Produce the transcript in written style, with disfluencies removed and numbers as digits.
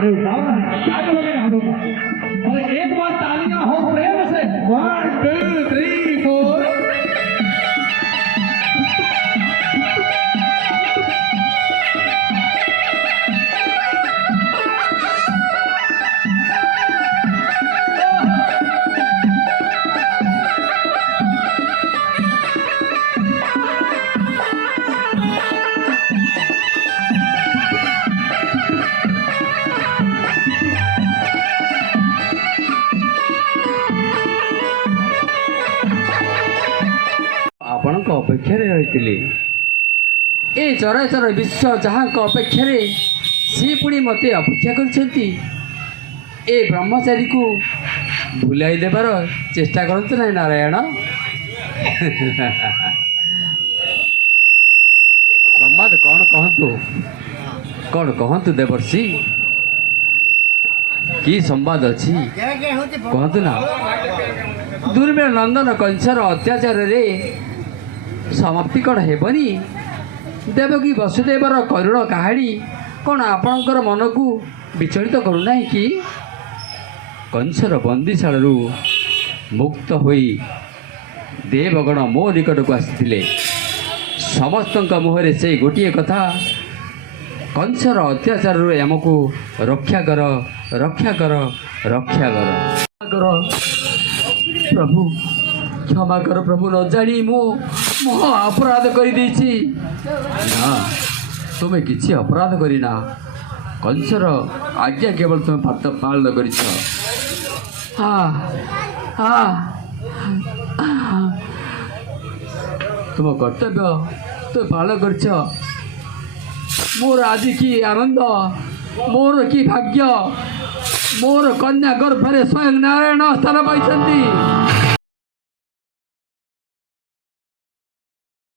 अरे वाह क्या करोगे राधो का और एक बार तालियां हो प्रेम से 1 2 3 4 आपण अपेक्षा रही ए चराचर विश्व जहाँ अपेक्षा सी पुणी मत अपेक्षा कर ब्रह्मचारी को भुलाई देवार चेष्टा करते ना नारायण संवाद कौन कहतु देवर्षि कि संवाद अच्छी कहतु ना दुर्मिल नंदन कंसर अत्याचार रे समाप्ति कौन हेबनी देवकी वसुदेवर करुण कहानी कौन आपणकर मन को विचलित करूना कि कंसर बंदीशाल मुक्त होई देवगण मो निकट को आसी समस्त मुहरे से गोटे कथा कंसर अत्याचार आमको रक्षा कर रक्षा कर रक्षा कर प्रभु क्षमा कर प्रभु न जानी मो अपराध कर तुम्हें किसी अपराध करना कंसर आज्ञा केवल तुम्हें पालन कर तुम कर्तव्य तुम पालन कर मोर आज की आनंद मोर की भाग्य मोर कन्या गर्भरे स्वयं नारायण स्थान पाई।